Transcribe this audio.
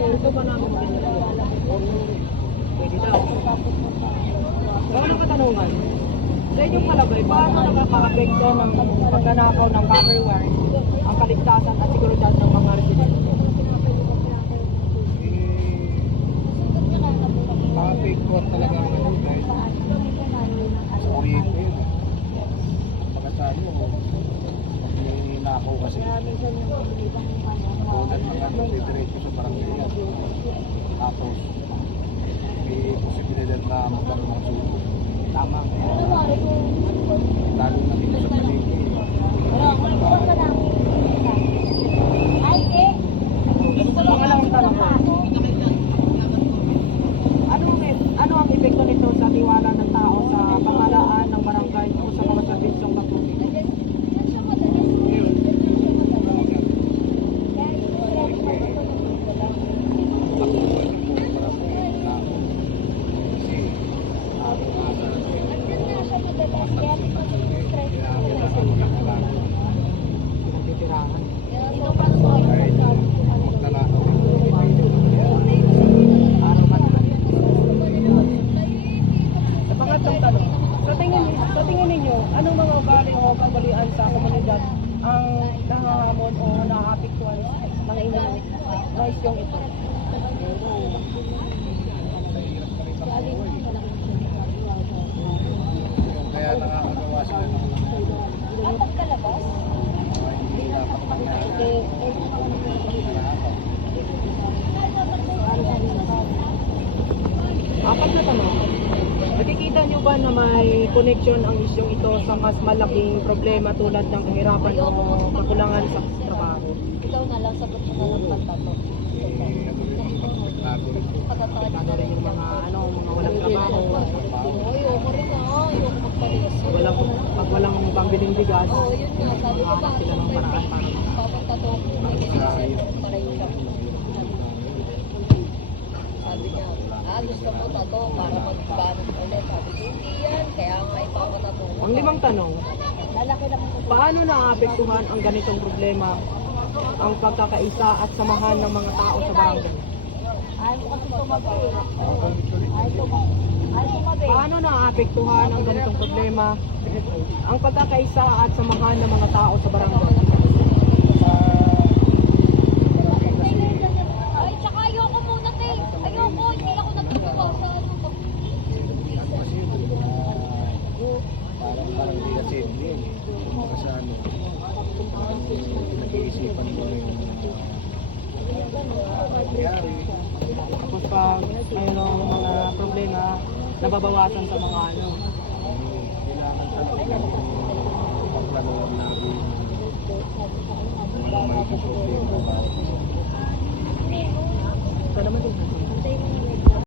Ito ba namin maganda? Pwede daw. Baka katanungan. Sa inyong palagay, paano nakaka-apekto ng pagkanakaw ng copper wire ang kaligtasan at seguridad ng mga residente? Nakapekto talaga ang ano dahil sa kuryente yun. Pagkasali mo, may nakaw kasi. Tulad mga nagdidiretso sa barangay yan. Tapos, may posibilidad na magkaroon ng sulo. Tama. Lalo na dito sa palengke. Pangalawang tanong ko. Ano ang epekto nito sa tiwala ng tao sa pamahalaan ng barangay o sa mga serbisyong pagtutulong? Sa tingin ninyo, anong mga ugali o kagalian sa komunidad ang nahahamon o naapektuhan ng inyong isyong ito? Kaya nakakagawa sila ng pagkalabas? hindi dapat mangyari. Apat na tanong. Nakikita niyo ba na may connection ang isyong ito sa mas malaking problema tulad ng kahirapan o kakulangan sa trabaho? Ikaw na lang, sagot mo na lang pagtato. Ano rin yung mga walang trabaho, Ayoko rin ayoko magpalis. pag walang pambiling bigas, Oo, yun nga, sabi ko ba, hanap sila ng paraan para papagtato ko, may ganito, pareho siya. Sabi niya, gusto mo tato para magbanot ulit. Sabi ko, hindi yan, kaya nga ipapatato ko. Ang limang tanong, Lalaki lang ako. paano naapektuhan ang ganitong problema ang pagkakaisa at samahan ng mga tao sa barangay? Ayaw ko kasi tumabi. Ayaw tumabi. Paano naapektuhan ang ganitong problema ang pagkakaisa at samahan ng mga tao sa barangay? Ay, tsaka ayoko muna, te. Ayoko, hindi ako natutuwa sa ano. Parang hindi kasi hindi. Kasi ano, nag-iisipan mo yung nangyari. Tapos pag mayroong mga problema, nababawasan sa mga Kailangan talaga pagplanuhan natin. Walang may problema.